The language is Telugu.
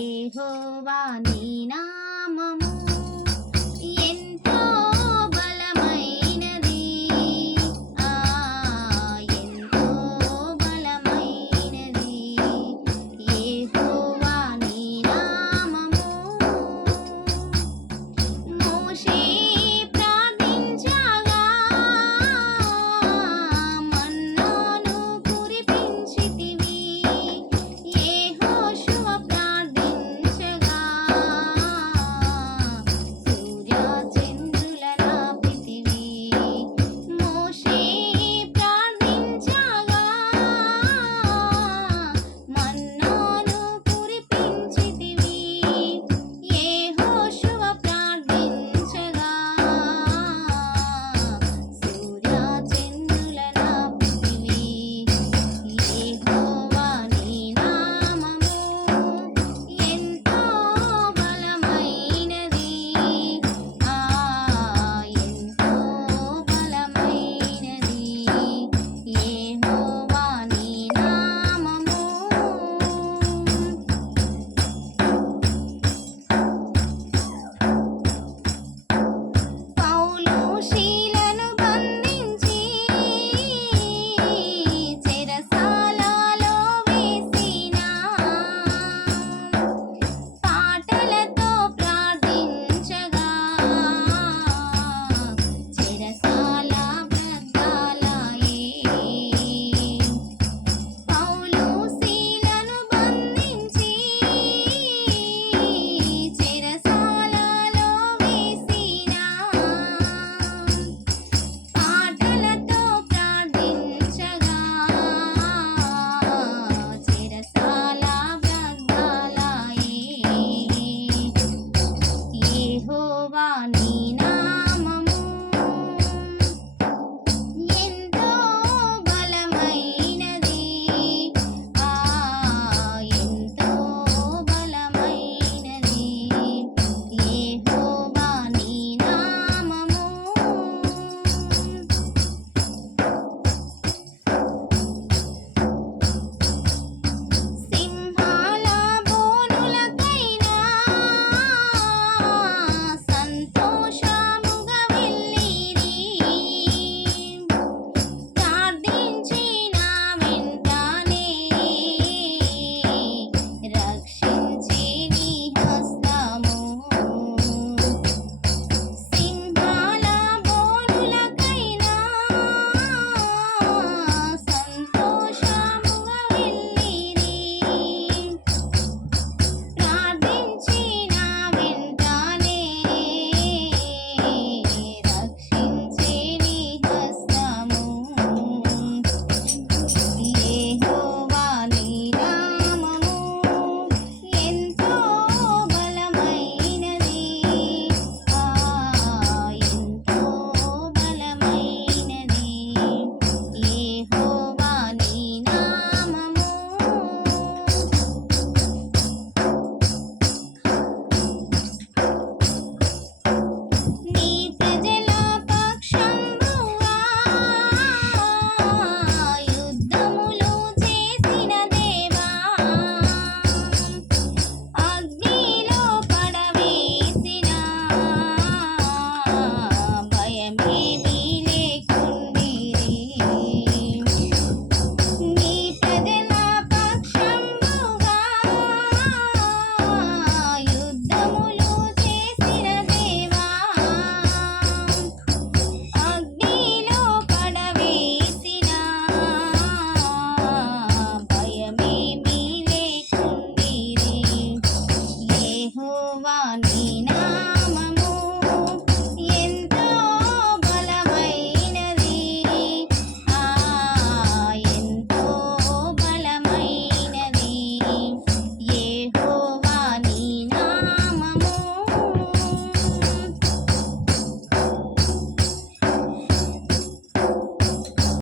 ఏహోవా నీ నామము